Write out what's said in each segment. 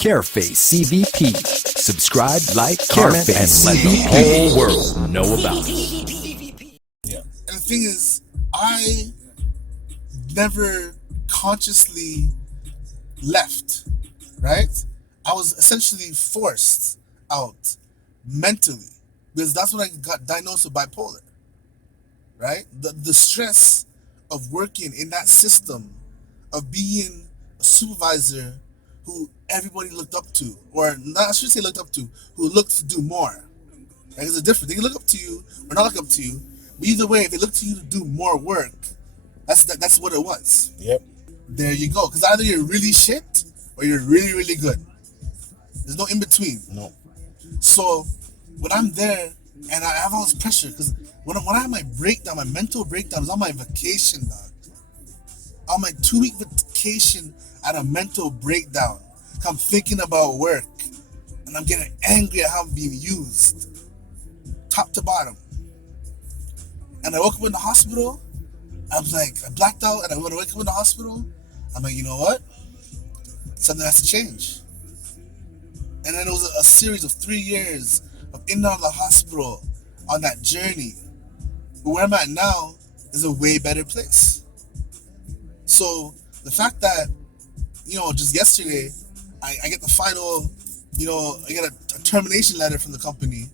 Careface CVP. Subscribe, like, comment, and let the whole world know about it. Yeah. And the thing is, I never consciously left, right? I was essentially forced out mentally because that's when I got diagnosed with bipolar, right? The stress of working in that system, of being a supervisor who everybody looked up to, or not, I should say looked up to, who looked to do more. Right? There's a difference. They can look up to you or not look up to you, but either way, if they look to you to do more work, that's what it was. Yep. There you go. Because either you're really shit or you're really, really good. There's no in between. No. So when I'm there and I have all this pressure, because when I have my breakdown, my mental breakdown, I was on my vacation, dog. On my 2-week vacation, I had a mental breakdown. I'm thinking about work and I'm getting angry at how I'm being used, top to bottom. And I woke up in the hospital. I was like, I blacked out, and I went to wake up in the hospital. I'm like, you know what? Something has to change. And then it was a series of 3 years of in and out of the hospital on that journey. But where I'm at now is a way better place. So the fact that, just yesterday, I get the final, I get a termination letter from the company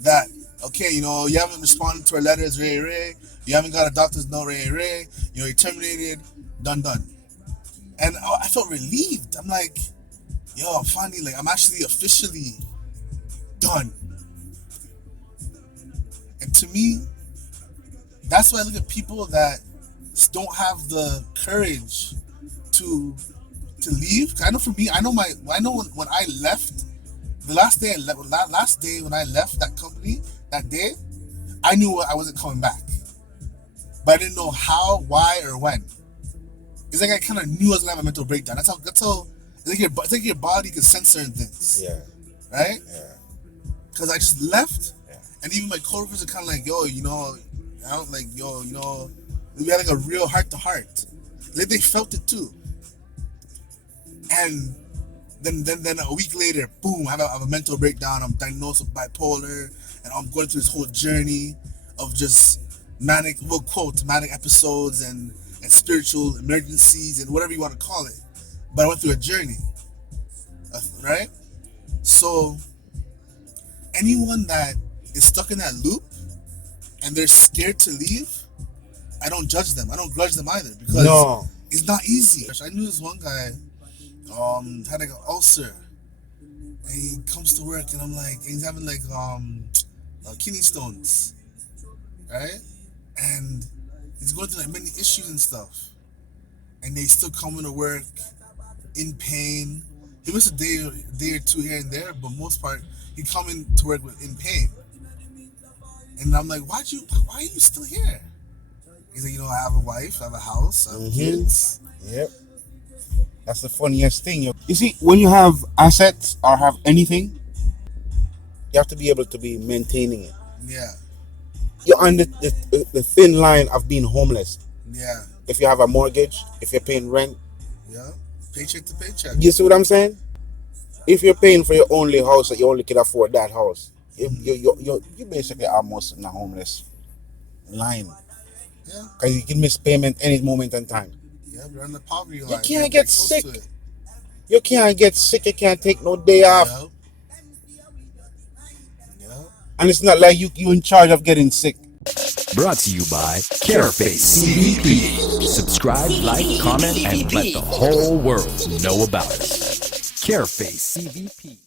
that, okay, you haven't responded to our letters, Ray. You haven't got a doctor's note, Ray. You're terminated, done. And I felt relieved. I'm like, I'm finally, I'm actually officially done. And to me, that's why I look at people that don't have the courage to leave. I know for me, I know when I left, the last day when I left that company, that day, I knew I wasn't coming back. But I didn't know how, why, or when. It's like I kind of knew I was gonna have a mental breakdown. That's how. It's like your body can sense certain things. Yeah. Right. Yeah. Because I just left, yeah. And even my coworkers are kind of like, we had like a real heart to heart. Like they felt it too. And then a week later, boom, I have a mental breakdown. I'm diagnosed with bipolar, and I'm going through this whole journey of just manic episodes and spiritual emergencies and whatever you want to call it. But I went through a journey, right? So anyone that is stuck in that loop and they're scared to leave, I don't judge them. I don't grudge them either, because it's not easy. I knew this one guy had like an ulcer, and he comes to work and I'm like, he's having like kidney stones, right? And he's going through like many issues and stuff, and they still coming to work in pain. He missed a day or two here and there, but most part he coming to work in pain. And I'm like, why are you still here? He's like, I have a wife, I have a house, I have kids. Yep. That's the funniest thing. You see, when you have assets or have anything, you have to be able to be maintaining it. Yeah. You're on the thin line of being homeless. Yeah. If you have a mortgage, if you're paying rent. Yeah. Paycheck to paycheck. You see what I'm saying? If you're paying for your only house, that you only can afford that house, you basically almost in a homeless line. Yeah. Because you can miss payment any moment in time. Yeah, you're on the poverty line. You can't get sick. You can't get sick. You can't take no day off. Yeah. And it's not like you in charge of getting sick. Brought to you by Careface CVP. Subscribe, like, comment, and let the whole world know about us. Careface CVP.